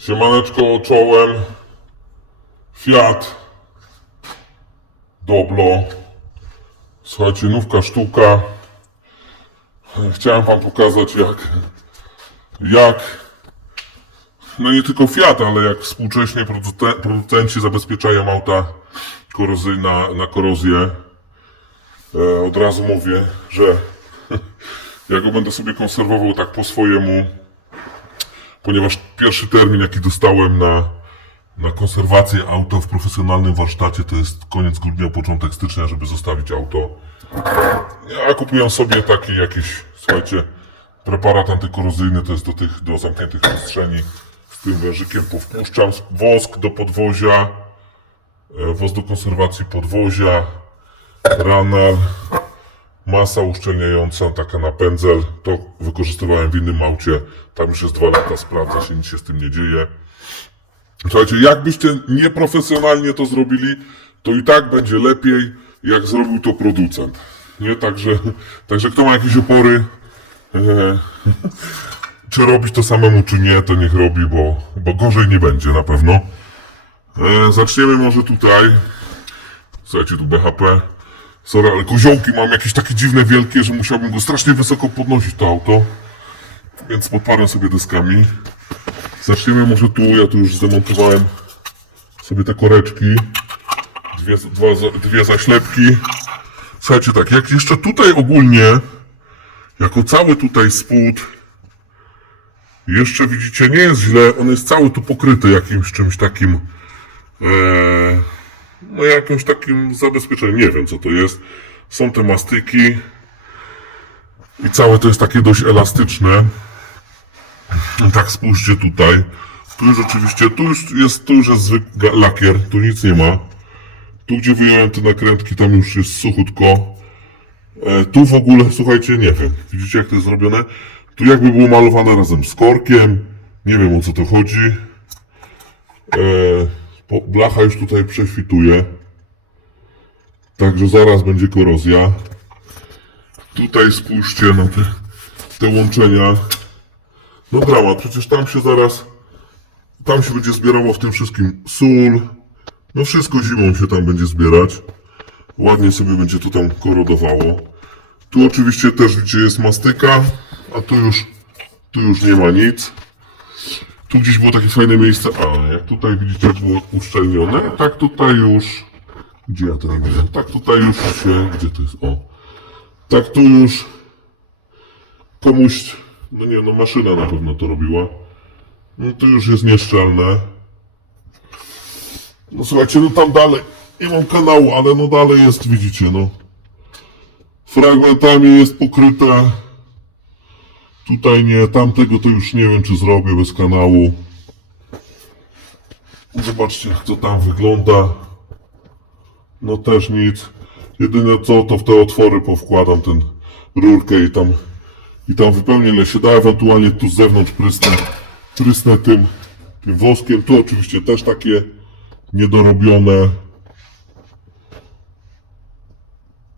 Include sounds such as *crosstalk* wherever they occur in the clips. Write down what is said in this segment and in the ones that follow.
Siemaneczko czołem. Fiat. Doblo. Słuchajcie, nówka sztuka. Chciałem wam pokazać jak, jak, no nie tylko Fiat, ale jak współcześnie producen- producenci zabezpieczają auta korozyjne na korozję. E, od razu mówię, że *laughs* ja go będę sobie konserwował tak po swojemu, ponieważ pierwszy termin, jaki dostałem na, na konserwację auta w profesjonalnym warsztacie, to jest koniec grudnia, początek stycznia, żeby zostawić auto. Ja kupiłem sobie taki jakiś, słuchajcie, preparat antykorozyjny, to jest do tych, do zamkniętych przestrzeni. Z tym wężykiem powpuszczam wosk do podwozia, e, wosk do konserwacji podwozia, ranar, masa uszczelniająca, taka na pędzel. To wykorzystywałem w innym aucie. Tam już jest dwa lata, sprawdza się, nic się z tym nie dzieje. Słuchajcie, jakbyście nieprofesjonalnie to zrobili, to i tak będzie lepiej, jak zrobił to producent. Nie, także, także kto ma jakieś opory, e, czy robić to samemu, czy nie, to niech robi, bo, bo gorzej nie będzie na pewno. E, zaczniemy może tutaj. Słuchajcie, tu BHP. Sorry, ale koziołki mam jakieś takie dziwne, wielkie, że musiałbym go strasznie wysoko podnosić, to auto. Więc podparłem sobie deskami. Zaczniemy może tu, ja tu już zdemontowałem sobie te koreczki. Dwie, dwa, dwie zaślepki. Słuchajcie, tak, jak jeszcze tutaj ogólnie, jako cały tutaj spód, jeszcze widzicie, nie jest źle, on jest cały tu pokryty jakimś czymś takim, e, no jakimś takim zabezpieczeniem, nie wiem co to jest. Są te mastyki i całe to jest takie dość elastyczne. Tak spójrzcie tutaj. Tu już oczywiście, tu już jest, tu już jest zwykły lakier, tu nic nie ma. Tu gdzie wyjąłem te nakrętki, tam już jest suchutko. E, tu w ogóle, słuchajcie, nie wiem. Widzicie jak to jest zrobione? Tu jakby było malowane razem z korkiem. Nie wiem o co to chodzi. E, po- blacha już tutaj prześwituje. Także zaraz będzie korozja. Tutaj spójrzcie na te, te łączenia. No dramat, przecież tam się zaraz, tam się będzie zbierało w tym wszystkim sól. No wszystko zimą się tam będzie zbierać. Ładnie sobie będzie to tam korodowało. Tu oczywiście też widzicie jest mastyka, a tu już, tu już nie ma nic. Tu gdzieś było takie fajne miejsce, a jak tutaj widzicie było uszczelnione, tak tutaj już, gdzie ja to widzę, tak tutaj już się, gdzie to jest, o. Tak tu już komuś, no nie no maszyna na pewno to robiła. No to już jest nieszczelne. No słuchajcie, no tam dalej, nie mam kanału, ale no dalej jest, widzicie, no. Fragmentami jest pokryte. Tutaj nie, tamtego to już nie wiem, czy zrobię bez kanału. Zobaczcie, jak to tam wygląda. No też nic. Jedyne co, to w te otwory powkładam ten rurkę i tam i tam wypełnię ile się da, ewentualnie tu z zewnątrz prysnę, prysnę tym, tym woskiem. Tu oczywiście też takie niedorobione.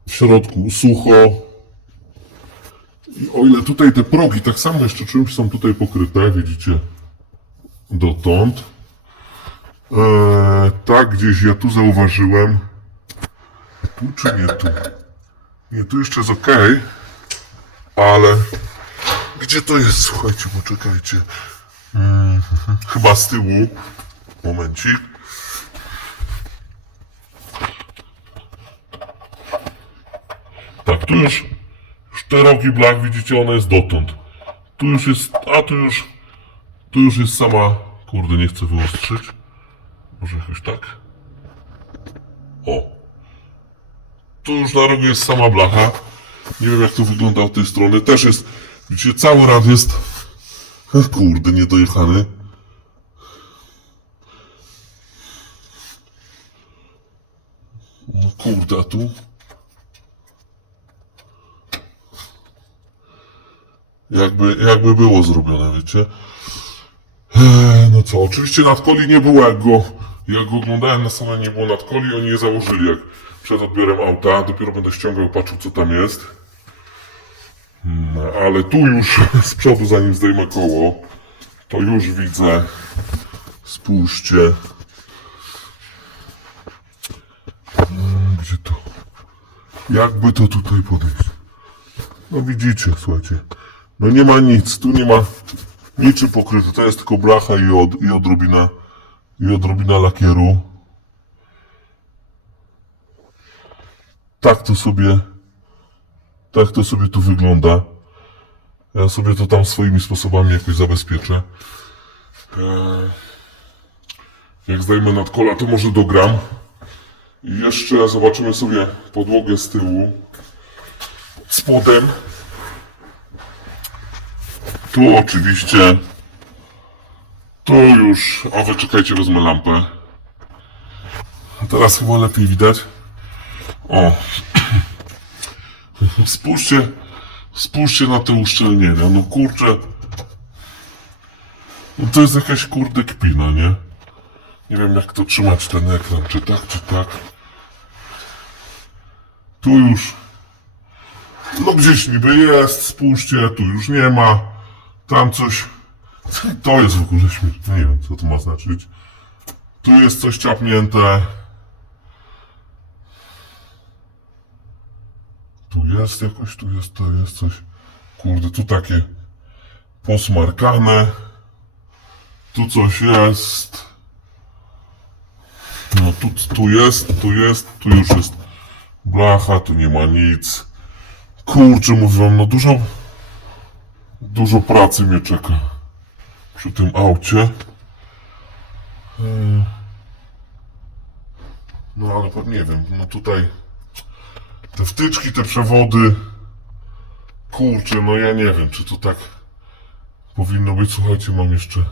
W środku sucho. O ile tutaj te progi tak samo jeszcze czymś są tutaj pokryte, widzicie, dotąd. Eee, tak, gdzieś ja tu zauważyłem. Tu czy nie tu? Nie, tu jeszcze jest ok, ale gdzie to jest? Słuchajcie, poczekajcie. Mm, chyba z tyłu. Momencik. Tak, tu już, rogi blach, widzicie, one jest dotąd. Tu już jest, a tu już, tu już jest sama, kurde, nie chcę wyostrzyć. Może jakoś tak? O. Tu już na rogu jest sama blacha. Nie wiem jak to wygląda od tej strony. Też jest, widzicie, cały rad jest, *laughs* kurde, niedojechany. No kurde, a tu? Jakby, jakby było zrobione, wiecie? No co, oczywiście nadkoli nie było, jak go, jak go oglądałem na salonie, nie było nadkoli, oni je założyli jak przed odbiorem auta, dopiero będę ściągał, patrzył co tam jest. Hmm, ale tu już *laughs* z przodu, zanim zdejmę koło, to już widzę, Spójrzcie. Mm, Gdzie to? Jakby to tutaj podejść? No widzicie, słuchajcie. No nie ma nic, tu nie ma niczym pokryte. To jest tylko blacha i, od, i odrobina i odrobina lakieru. Tak to sobie tak to sobie tu wygląda. Ja sobie to tam swoimi sposobami jakoś zabezpieczę. Eee, Jak zdejmę nad kola, to może dogram. I jeszcze zobaczymy sobie podłogę z tyłu. Spodem. Tu oczywiście. Tu już. O, wyczekajcie, wezmę lampę. Teraz chyba lepiej widać. O. *clears throat* Spójrzcie, spójrzcie na te uszczelnienia. No kurczę. No to jest jakaś kurde kpina, nie? Nie wiem jak to trzymać ten ekran, czy tak, czy tak. Tu już. No gdzieś niby jest, spójrzcie, tu już nie ma. Tam coś. To jest w ogóle śmieszne. Nie wiem co to ma znaczyć. Tu jest coś ciapnięte. Tu jest jakoś, tu jest, to jest coś. Kurde, tu takie posmarkane. Tu coś jest. No tu, tu jest, tu jest, tu już jest blacha, tu nie ma nic. Kurczę, mówię wam, no dużo, dużo pracy mnie czeka przy tym aucie. Yy. No ale nie wiem, no tutaj te wtyczki, te przewody. Kurczę, no ja nie wiem, czy to tak powinno być. Słuchajcie, mam jeszcze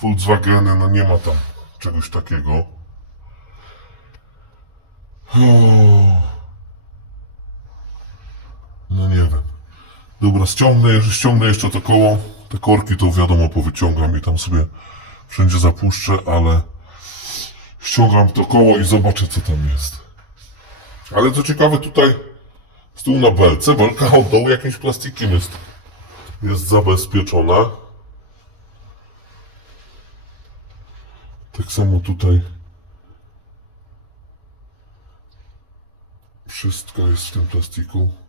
Volkswageny, no nie ma tam czegoś takiego. No nie wiem. Dobra, ściągnę, ściągnę jeszcze to koło. Te korki to wiadomo powyciągam i tam sobie wszędzie zapuszczę, ale ściągam to koło i zobaczę co tam jest. Ale co ciekawe, tutaj z tyłu na belce, belka od dołu jakimś plastikiem jest, jest zabezpieczona. Tak samo tutaj. Wszystko jest w tym plastiku.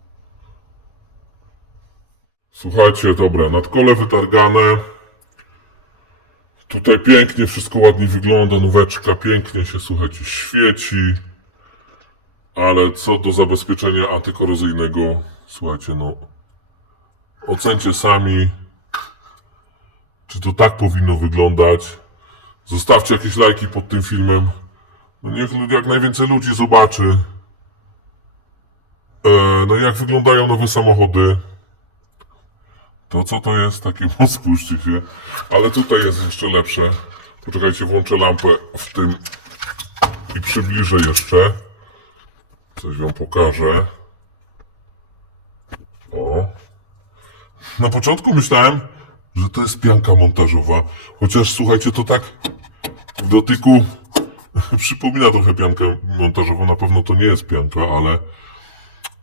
Słuchajcie, dobra, nadkole wytargane. Tutaj pięknie, wszystko ładnie wygląda, nóweczka pięknie się, słuchajcie, świeci. Ale co do zabezpieczenia antykorozyjnego, słuchajcie, no. Ocencie sami, czy to tak powinno wyglądać. Zostawcie jakieś lajki pod tym filmem. No niech jak najwięcej ludzi zobaczy. E, no jak wyglądają nowe samochody. To co to jest? No spójrzcie *laughs* się. Ale tutaj jest jeszcze lepsze. Poczekajcie, włączę lampę w tym i przybliżę jeszcze. Coś wam pokażę. O. Na początku myślałem, że to jest pianka montażowa. Chociaż słuchajcie, to tak w dotyku *laughs* przypomina trochę piankę montażową. Na pewno to nie jest pianka, ale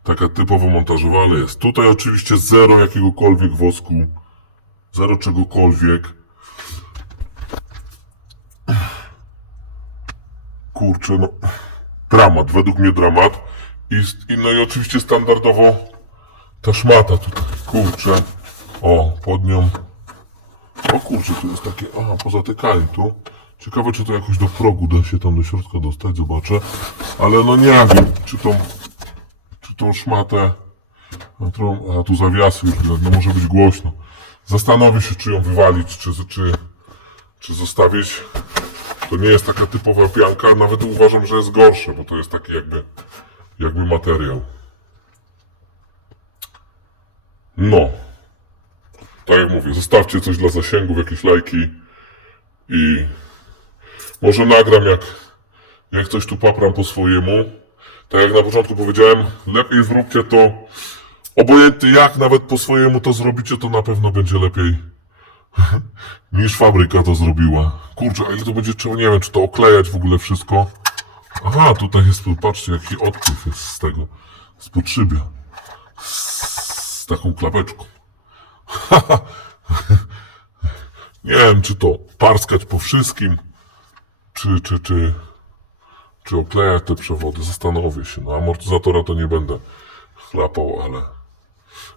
taka typowo montażowa, ale jest. Tutaj oczywiście zero jakiegokolwiek wosku. Zero czegokolwiek. Kurczę, no dramat, według mnie dramat. I, i no i oczywiście standardowo ta szmata tutaj, kurczę. O, pod nią. O kurczę, tu jest takie, aha, pozatykali tu. Ciekawe, czy to jakoś do progu da się tam do środka dostać, zobaczę. Ale no nie wiem, czy czy tą szmatę, tą, a tu zawiasy widać, no może być głośno. Zastanowię się, czy ją wywalić, czy, czy, czy zostawić. To nie jest taka typowa pianka, nawet uważam, że jest gorsze, bo to jest taki jakby, jakby materiał. No. Tak jak mówię, zostawcie coś dla zasięgów, jakieś lajki i może nagram jak, jak coś tu papram po swojemu. Tak jak na początku powiedziałem, lepiej zróbcie to obojętnie jak nawet po swojemu to zrobicie, to na pewno będzie lepiej *laughs* niż fabryka to zrobiła. Kurczę, a ile to będzie trzeba, nie wiem, czy to oklejać w ogóle wszystko. Aha, tutaj jest, patrzcie, jaki odpływ jest z tego, z podszybia. Z taką klapeczką. *laughs* Nie wiem, czy to parskać po wszystkim, czy, czy, czy, czy oklejać te przewody. Zastanowię się. No, amortyzatora to nie będę chlapał, ale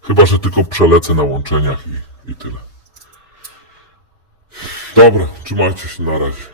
chyba, że tylko przelecę na łączeniach i, i tyle. Dobra, trzymajcie się na razie.